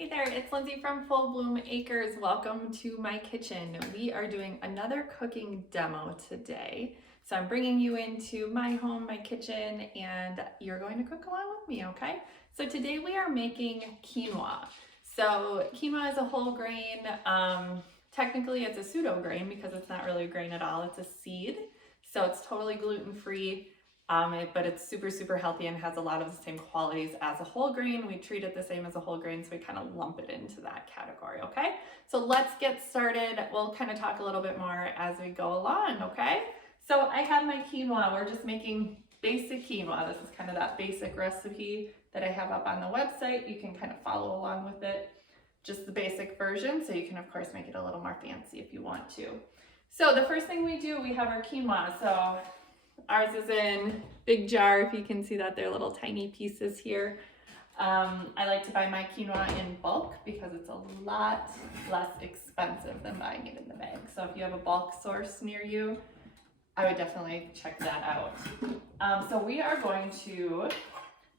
Hey there, it's Lindsay from Full Bloom Acres. Welcome to my kitchen. We are doing another cooking demo today. So I'm bringing you into my home, my kitchen, and you're going to cook along with me, okay? So today we are making quinoa. So quinoa is a whole grain. Technically it's a pseudo grain because it's not really a grain at all. It's a seed. So it's totally gluten-free. But it's super healthy and has a lot of the same qualities as a whole grain. We treat it the same as a whole grain, so we kind of lump it into that category, okay? So let's get started. We'll kind of talk a little bit more as we go along, okay? So I have my quinoa. We're just making basic quinoa. This is kind of that basic recipe that I have up on the website. You can kind of follow along with it, just the basic version, so you can of course make it a little more fancy if you want to. So the first thing we do, we have our quinoa. So ours is in big jar, if you can see that they're little tiny pieces here. I like to buy my quinoa in bulk because it's a lot less expensive than buying it in the bag. So if you have a bulk source near you, I would definitely check that out. So we are going to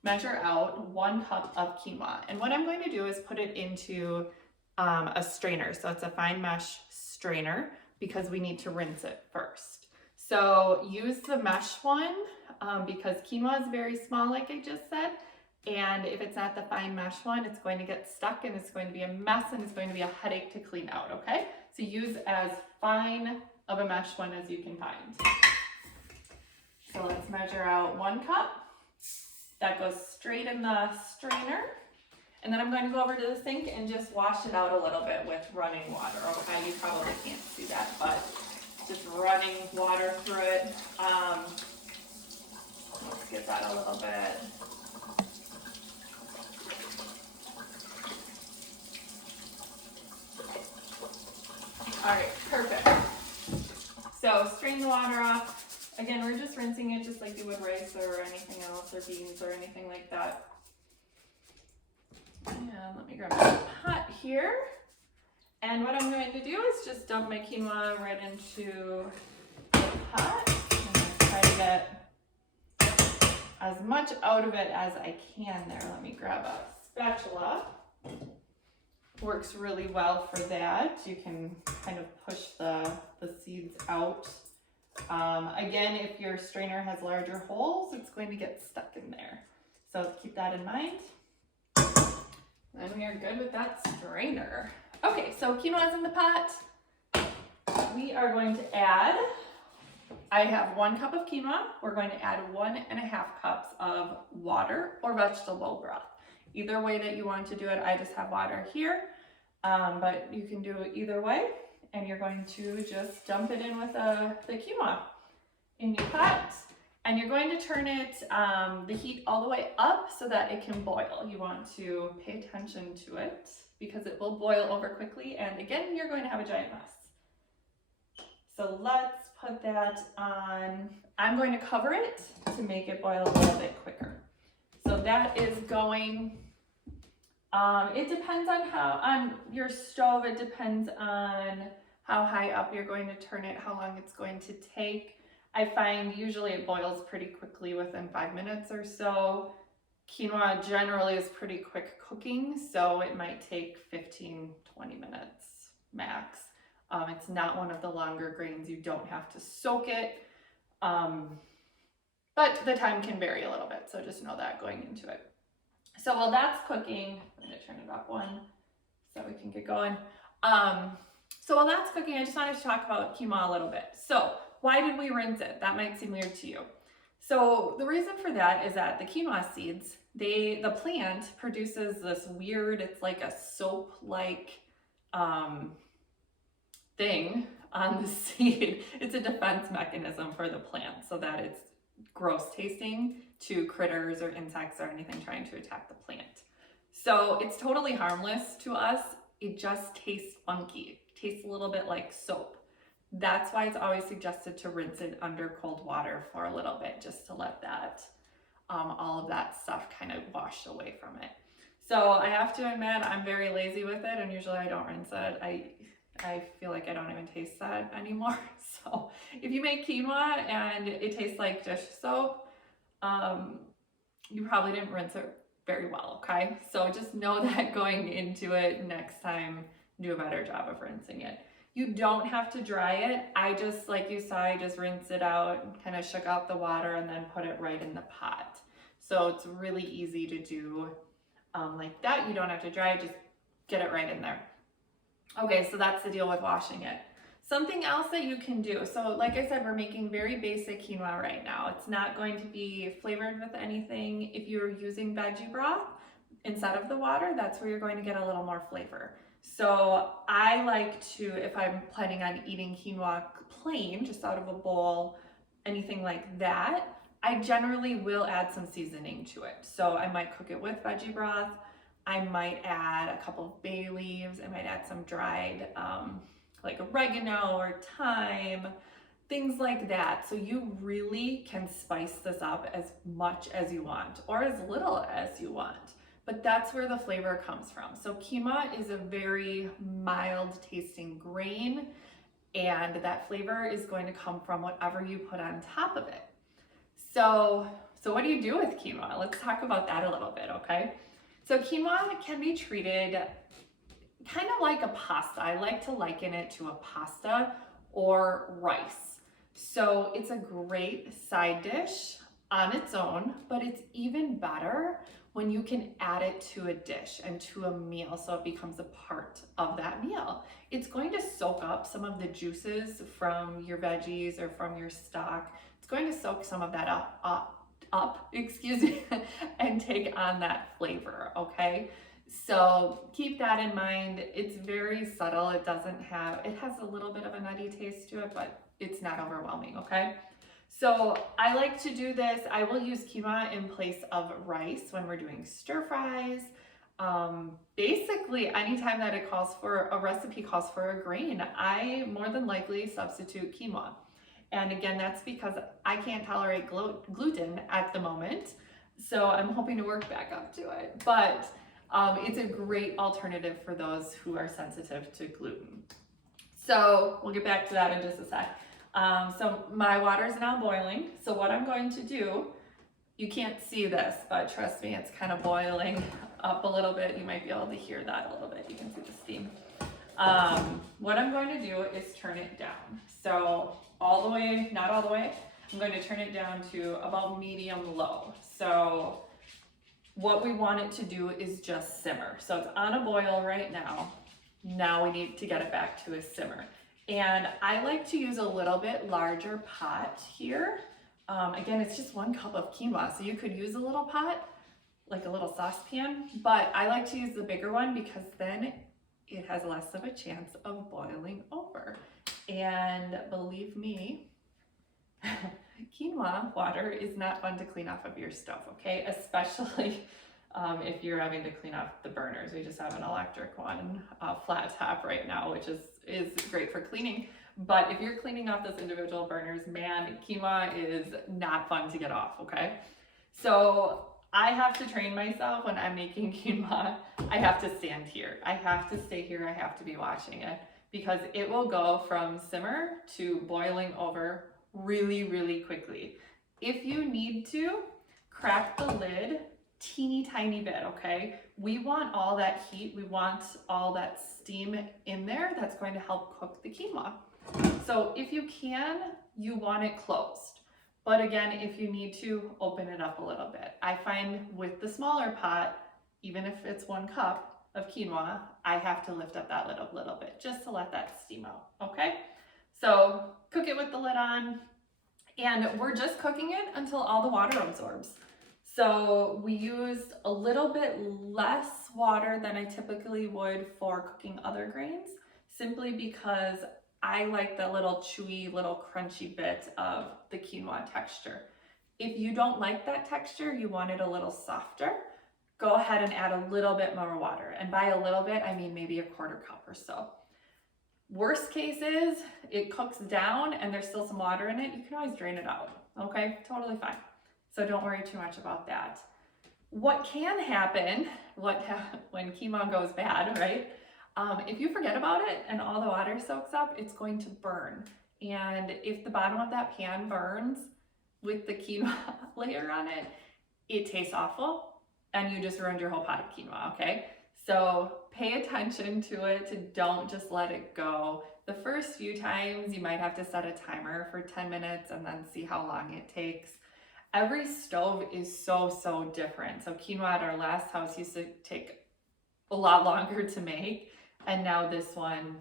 measure out 1 cup of quinoa. And what I'm going to do is put it into a strainer. So it's a fine mesh strainer because we need to rinse it first. So use the mesh one because quinoa is very small, like I just said. And if it's not the fine mesh one, it's going to get stuck and it's going to be a mess and it's going to be a headache to clean out, okay? So use as fine of a mesh one as you can find. So let's measure out 1 cup. That goes straight in the strainer. And then I'm going to go over to the sink and just wash it out a little bit with running water, okay? You probably can't see that, but just running water through it. Let's get that a little bit. All right, perfect. So strain the water off. Again, we're just rinsing it just like you would rice or anything else, or beans or anything like that. And let me grab my pot here. And what I'm going to do is just dump my quinoa right into the pot. I'm going to try to get as much out of it as I can there. Let me grab a spatula. Works really well for that. You can kind of push the seeds out. Again, if your strainer has larger holes, it's going to get stuck in there. So keep that in mind. Then we are good with that strainer. Okay, so quinoa's in the pot. We are going to add, I have 1 cup of quinoa. We're going to add 1.5 cups of water or vegetable broth. Either way that you want to do it, I just have water here, but you can do it either way. And you're going to just dump it in with the quinoa in your pot. And you're going to turn it, the heat all the way up so that it can boil. You want to pay attention to it because it will boil over quickly. And again, you're going to have a giant mess. So let's put that on. I'm going to cover it to make it boil a little bit quicker. So that is going, it depends on your stove. It depends on how high up you're going to turn it, how long it's going to take. I find usually it boils pretty quickly within 5 minutes or so. Quinoa generally is pretty quick cooking, so it might take 15-20 minutes max. It's not one of the longer grains. You don't have to soak it, but the time can vary a little bit, so just know that going into it. So while that's cooking, I'm going to turn it up one so we can get going. So while that's cooking, I just wanted to talk about quinoa a little bit. So why did we rinse it? That might seem weird to you. So the reason for that is that the quinoa seeds, the plant produces this weird, it's like a soap-like thing on the seed. It's a defense mechanism for the plant so that it's gross tasting to critters or insects or anything trying to attack the plant. So it's totally harmless to us. It just tastes funky. It tastes a little bit like soap. That's why it's always suggested to rinse it under cold water for a little bit, just to let that, all of that stuff kind of wash away from it. So I have to admit, I'm very lazy with it, and usually I don't rinse it. I feel like I don't even taste that anymore. So if you make quinoa and it tastes like dish soap, you probably didn't rinse it very well, okay? So just know that going into it, next time, do a better job of rinsing it. You don't have to dry it. I just, like you saw, I just rinse it out, kind of shook out the water, and then put it right in the pot. So it's really easy to do like that. You don't have to dry it, just get it right in there. Okay, so that's the deal with washing it. Something else that you can do, so like I said, we're making very basic quinoa right now. It's not going to be flavored with anything. If you're using veggie broth instead of the water, that's where you're going to get a little more flavor. So I like to, if I'm planning on eating quinoa plain, just out of a bowl, anything like that, I generally will add some seasoning to it. So I might cook it with veggie broth. I might add a couple of bay leaves. I might add some dried like oregano or thyme, things like that. So you really can spice this up as much as you want or as little as you want. But that's where the flavor comes from. So quinoa is a very mild tasting grain, and that flavor is going to come from whatever you put on top of it. So what do you do with quinoa? Let's talk about that a little bit, okay? So quinoa can be treated kind of like a pasta. I like to liken it to a pasta or rice. So it's a great side dish on its own, but it's even better when you can add it to a dish and to a meal so it becomes a part of that meal. It's going to soak up some of the juices from your veggies or from your stock. It's going to soak some of that up, excuse me, and take on that flavor, okay? So keep that in mind. It's very subtle. It has a little bit of a nutty taste to it, but it's not overwhelming, okay? So I like to do this. I will use quinoa in place of rice when we're doing stir fries. Basically, anytime that a recipe calls for a grain, I more than likely substitute quinoa. And again, that's because I can't tolerate gluten at the moment. So I'm hoping to work back up to it. But it's a great alternative for those who are sensitive to gluten. So we'll get back to that in just a sec. So my water is now boiling. So what I'm going to do, you can't see this, but trust me, it's kind of boiling up a little bit. You might be able to hear that a little bit. You can see the steam. What I'm going to do is turn it down. So all the way, not all the way, I'm going to turn it down to about medium low. So what we want it to do is just simmer. So it's on a boil right now. Now we need to get it back to a simmer. And I like to use a little bit larger pot here. Again, it's just 1 cup of quinoa, so you could use a little pot, like a little saucepan, but I like to use the bigger one because then it has less of a chance of boiling over. And believe me, quinoa water is not fun to clean off of your stove, okay? Especially if you're having to clean off the burners. We just have an electric one, flat top right now, which is great for cleaning. But if you're cleaning off those individual burners, man, quinoa is not fun to get off, okay? So I have to train myself when I'm making quinoa. I have to stand here. I have to stay here. I have to be watching it because it will go from simmer to boiling over really, really quickly. If you need to, crack the lid teeny tiny bit, okay? We want all that heat, we want all that steam in there that's going to help cook the quinoa. So if you can, you want it closed. But again, if you need to, open it up a little bit. I find with the smaller pot, even if it's 1 cup of quinoa, I have to lift up that lid a little bit just to let that steam out, okay? So cook it with the lid on, and we're just cooking it until all the water absorbs. So we used a little bit less water than I typically would for cooking other grains, simply because I like the little chewy, little crunchy bit of the quinoa texture. If you don't like that texture, you want it a little softer, go ahead and add a little bit more water. And by a little bit, I mean maybe a 1/4 cup or so. Worst case is it cooks down and there's still some water in it. You can always drain it out, okay? Totally fine. So don't worry too much about that. What can happen when quinoa goes bad, right? If you forget about it and all the water soaks up, it's going to burn. And if the bottom of that pan burns with the quinoa layer on it, it tastes awful. and you just ruined your whole pot of quinoa, okay? So pay attention to it, don't just let it go. The first few times you might have to set a timer for 10 minutes and then see how long it takes. Every stove is so different. So quinoa at our last house used to take a lot longer to make, and now this one,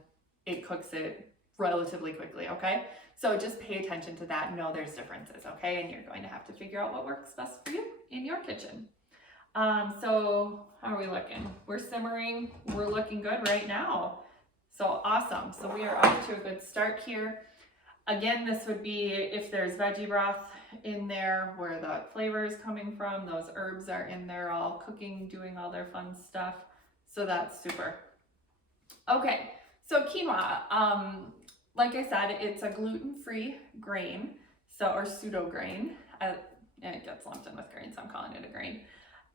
it cooks it relatively quickly, okay? So just pay attention to that, know there's differences, okay? And you're going to have to figure out what works best for you in your kitchen. So how are we looking? We're simmering, we're looking good right now. So awesome, so we are off to a good start here. Again, this would be if there's veggie broth in there where the flavor is coming from, those herbs are in there all cooking, doing all their fun stuff. So that's super. Okay, so quinoa, like I said, it's a gluten-free grain, so, or pseudo grain. It gets lumped in with grain, so I'm calling it a grain.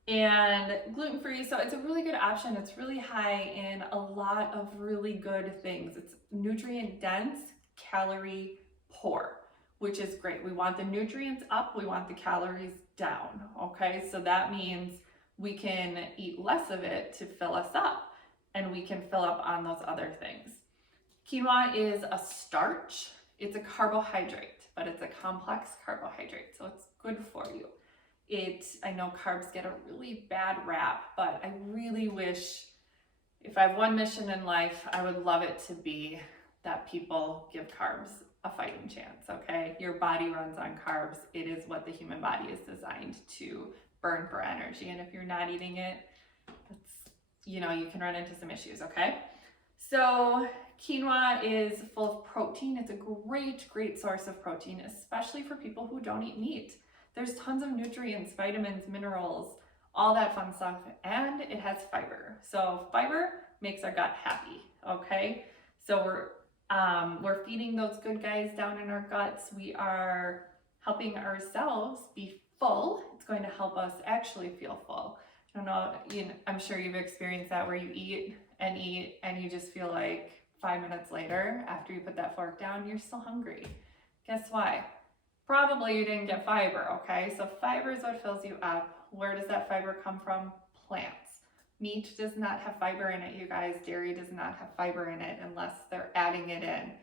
And gluten-free, so it's a really good option. It's really high in a lot of really good things. It's nutrient dense, calorie poor, which is great. We want the nutrients up, we want the calories down, okay? So that means we can eat less of it to fill us up, and we can fill up on those other things. Quinoa is a starch. It's a carbohydrate, but it's a complex carbohydrate, so it's good for you. I know carbs get a really bad rap, but I really wish, if I have one mission in life, I would love it to be that people give carbs a fighting chance, okay? Your body runs on carbs. It is what the human body is designed to burn for energy, and if you're not eating it, you can run into some issues, okay? So quinoa is full of protein. It's a great source of protein, especially for people who don't eat meat. There's tons of nutrients, vitamins, minerals, all that fun stuff, and it has fiber. So fiber makes our gut happy, okay? So we're feeding those good guys down in our guts. We are helping ourselves be full. It's going to help us actually feel full. I don't know, I'm sure you've experienced that where you eat and you just feel like 5 minutes later, after you put that fork down, you're still hungry. Guess why? Probably you didn't get fiber, okay? So fiber is what fills you up. Where does that fiber come from? Plants. Meat does not have fiber in it, you guys. Dairy does not have fiber in it unless they're adding it in.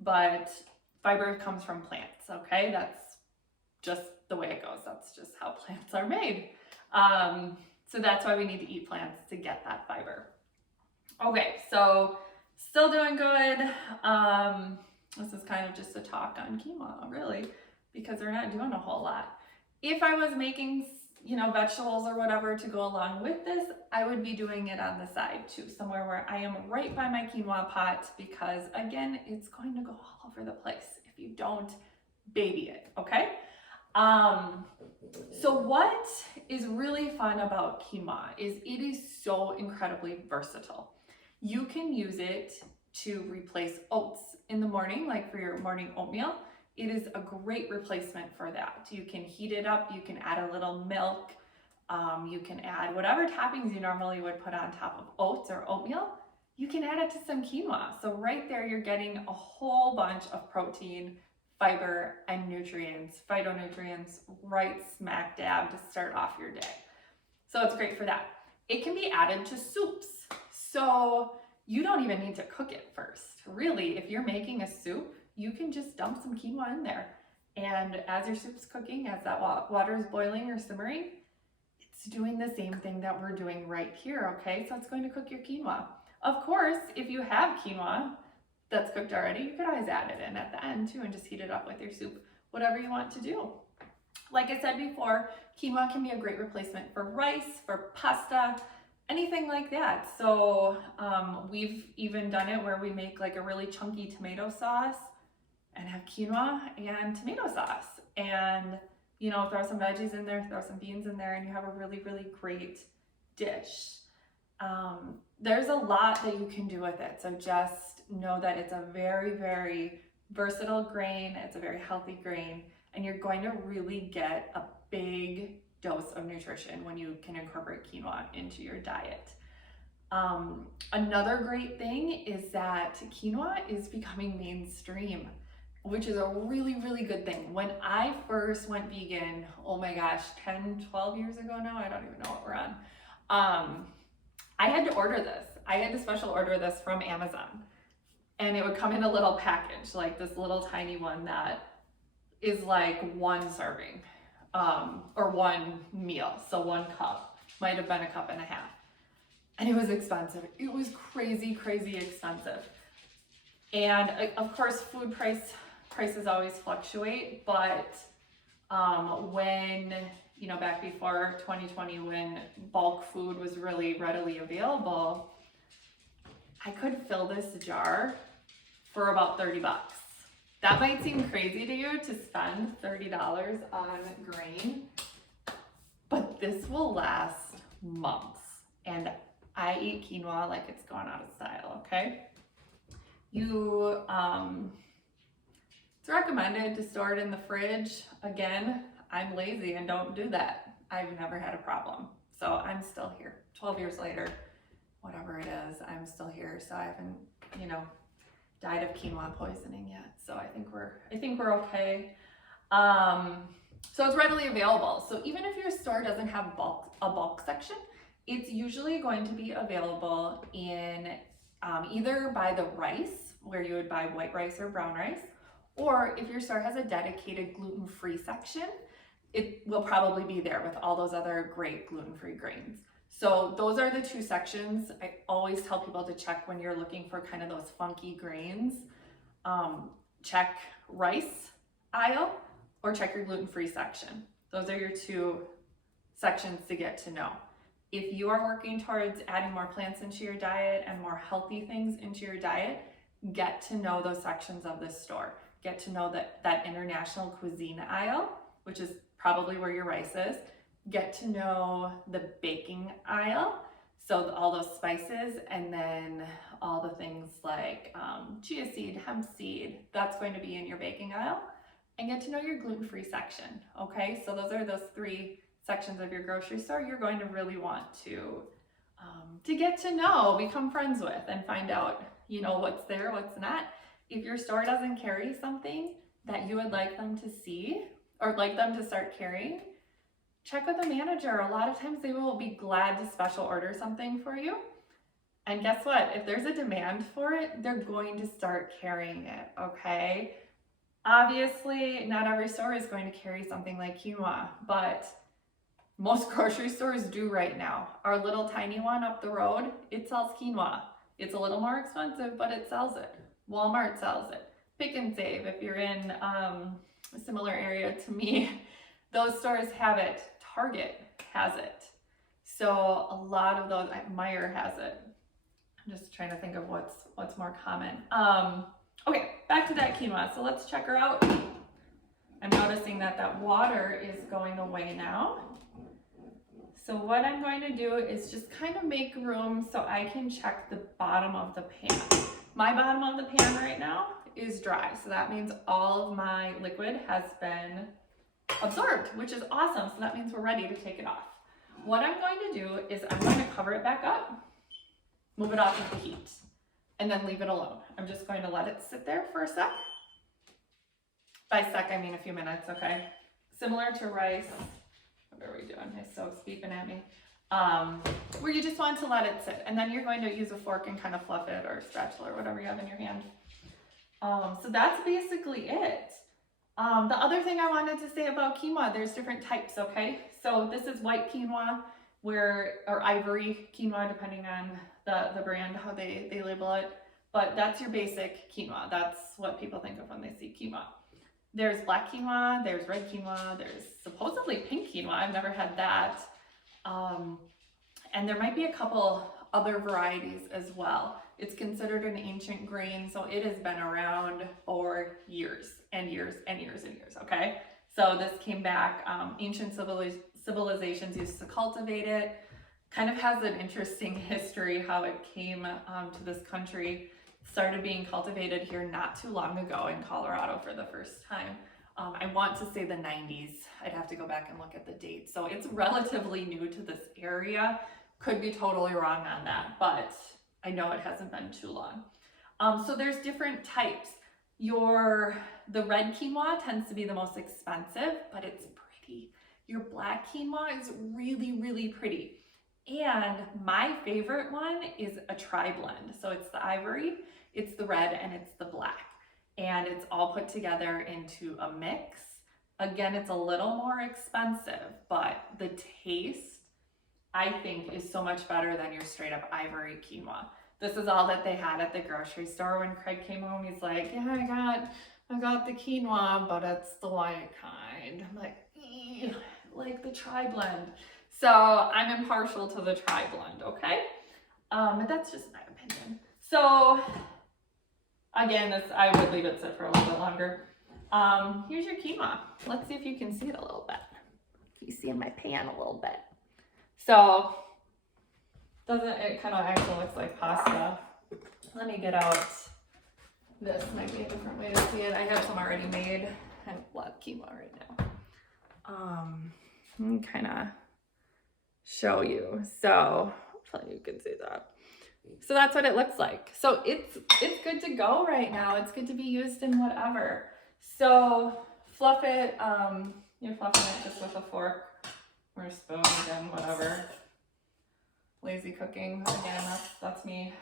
But fiber comes from plants, okay? That's just the way it goes. That's just how plants are made. So that's why we need to eat plants to get that fiber. Okay, so still doing good. This is kind of just a talk on quinoa, really, because we're not doing a whole lot. If I was making, vegetables or whatever to go along with this, I would be doing it on the side too, somewhere where I am right by my quinoa pot, because again, it's going to go all over the place if you don't baby it, okay? So what is really fun about quinoa is it is so incredibly versatile. You can use it to replace oats in the morning, like for your morning oatmeal. It is a great replacement for that. You can heat it up, you can add a little milk, you can add whatever toppings you normally would put on top of oats or oatmeal, you can add it to some quinoa. So right there you're getting a whole bunch of protein, fiber, and nutrients, phytonutrients, right smack dab to start off your day. So it's great for that. It can be added to soups. So you don't even need to cook it first. Really, if you're making a soup, you can just dump some quinoa in there. And as your soup's cooking, as that water is boiling or simmering, it's doing the same thing that we're doing right here, okay? So it's going to cook your quinoa. Of course, if you have quinoa that's cooked already, you could always add it in at the end too and just heat it up with your soup, whatever you want to do. Like I said before, quinoa can be a great replacement for rice, for pasta, anything like that. So we've even done it where we make like a really chunky tomato sauce and have quinoa and tomato sauce, and throw some veggies in there, throw some beans in there, and you have a really great dish. There's a lot that you can do with it, so just know that it's a very versatile grain. It's a very healthy grain, and you're going to really get a big dose of nutrition when you can incorporate quinoa into your diet. Another great thing is that quinoa is becoming mainstream. which is a really, really good thing. When I first went vegan, oh my gosh, 10, 12 years ago now, I don't even know what we're on. I had to order this. I had to special order this from Amazon. And it would come in a little package, like this little tiny one that is like one serving, or one meal. So 1 cup, might have been a cup and a half. And it was expensive. It was crazy, crazy expensive. And of course, food prices always fluctuate, but when, you know, back before 2020, when bulk food was really readily available, I could fill this jar for about 30 bucks. That might seem crazy to you to spend $30 on grain, but this will last months. And I eat quinoa like it's gone out of style, okay? It's recommended to store it in the fridge. Again, I'm lazy and don't do that. I've never had a problem. So I'm still here 12 years later, whatever it is, I'm still here. So I haven't, you know, died of quinoa poisoning yet. So I think we're okay. So it's readily available. So even if your store doesn't have a bulk section, it's usually going to be available in either by the rice, where you would buy white rice or brown rice, or if your store has a dedicated gluten-free section, it will probably be there with all those other great gluten-free grains. So those are the 2 sections. I always tell people to check when you're looking for kind of those funky grains. Check rice aisle or check your gluten-free section. Those are your 2 sections to get to know. If you are working towards adding more plants into your diet and more healthy things into your diet, get to know those sections of the store. Get to know that international cuisine aisle, which is probably where your rice is. Get to know the baking aisle, so all those spices, and then all the things like chia seed, hemp seed, that's going to be in your baking aisle. And get to know your gluten-free section, okay? So those are those 3 sections of your grocery store you're going to really want to get to know, become friends with, and find out, you know, what's there, what's not. If your store doesn't carry something that you would like them to see or like them to start carrying, check with the manager. A lot of times they will be glad to special order something for you. And guess what? If there's a demand for it, they're going to start carrying it, okay? Obviously, not every store is going to carry something like quinoa, but most grocery stores do right now. Our little tiny one up the road, it sells quinoa. It's a little more expensive, but it sells it. Walmart sells it. Pick and Save, if you're in a similar area to me, those stores have it. Target has it. So a lot of those, Meijer has it. I'm just trying to think of what's more common. Okay, back to that quinoa. So let's check her out. I'm noticing that water is going away now. So what I'm going to do is just kind of make room so I can check the bottom of the pan. My bottom of the pan right now is dry. So that means all of my liquid has been absorbed, which is awesome. So that means we're ready to take it off. What I'm going to do is I'm going to cover it back up, move it off of the heat, and then leave it alone. I'm just going to let it sit there for a sec. By sec, I mean a few minutes, okay? Similar to rice. What are we doing? My stove's beeping at me. Where you just want to let it sit, and then you're going to use a fork and kind of fluff it, or a spatula, or whatever you have in your hand. So that's basically it. The other thing I wanted to say about quinoa, there's different types, okay? So this is white quinoa, or ivory quinoa, depending on the brand, how they label it. But that's your basic quinoa. That's what people think of when they see quinoa. There's black quinoa, there's red quinoa, there's supposedly pink quinoa. I've never had that. And there might be a couple other varieties as well. It's considered an ancient grain, so it has been around for years and years and years and years, okay? So this came back, ancient civilizations used to cultivate it. Kind of has an interesting history how it came to this country. Started being cultivated here not too long ago in Colorado for the first time. I want to say the 90s. I'd have to go back and look at the date. So it's relatively new to this area. Could be totally wrong on that, but I know it hasn't been too long. So there's different types. The red quinoa tends to be the most expensive, but it's pretty. Your black quinoa is really, really pretty. And my favorite one is a tri-blend. So it's the ivory, it's the red, and it's the black. And it's all put together into a mix. Again, it's a little more expensive, but the taste, I think, is so much better than your straight up ivory quinoa. This is all that they had at the grocery store. When Craig came home, he's like, yeah, I got the quinoa, but it's the white kind. I'm like the tri-blend. So I'm impartial to the tri-blend, okay? But that's just my opinion. So again, I would leave it sit for a little bit longer. Here's your quinoa. Let's see if you can see it a little bit. You see in my pan a little bit. So it kind of actually looks like pasta. Let me get out, this might be a different way to see it. I have some already made. I have a lot of quinoa right now. Let me kind of show you. So hopefully you can see that. So that's what it looks like. So it's good to go right now. It's good to be used in whatever. So fluff it. You're fluffing it just with a fork or a spoon, again, whatever. Lazy cooking, again, that's me.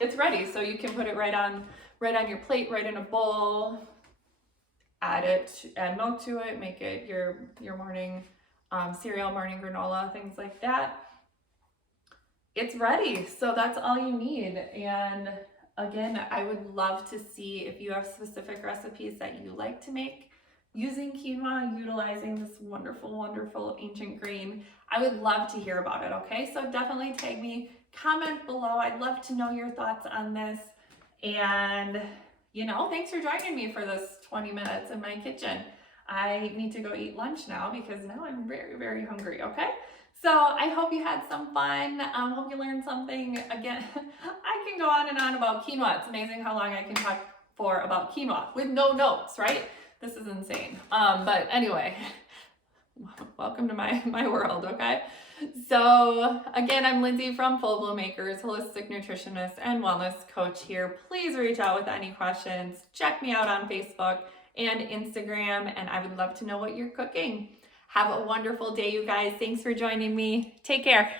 It's ready, so you can put it right on your plate, right in a bowl. Add milk to it, make it your morning cereal, morning granola, things like that. It's ready, so that's all you need. And again, I would love to see if you have specific recipes that you like to make using quinoa, utilizing this wonderful, wonderful ancient grain. I would love to hear about it, okay? So definitely tag me, comment below. I'd love to know your thoughts on this. And, thanks for joining me for this 20 minutes in my kitchen. I need to go eat lunch now because now I'm very, very hungry, okay? So I hope you had some fun. Hope you learned something. Again, I can go on and on about quinoa. It's amazing how long I can talk for about quinoa with no notes, right? This is insane. But anyway, welcome to my world, okay? So again, I'm Lindsay from Full Bloom Acres, holistic nutritionist and wellness coach here. Please reach out with any questions. Check me out on Facebook and Instagram, and I would love to know what you're cooking. Have a wonderful day, you guys. Thanks for joining me. Take care.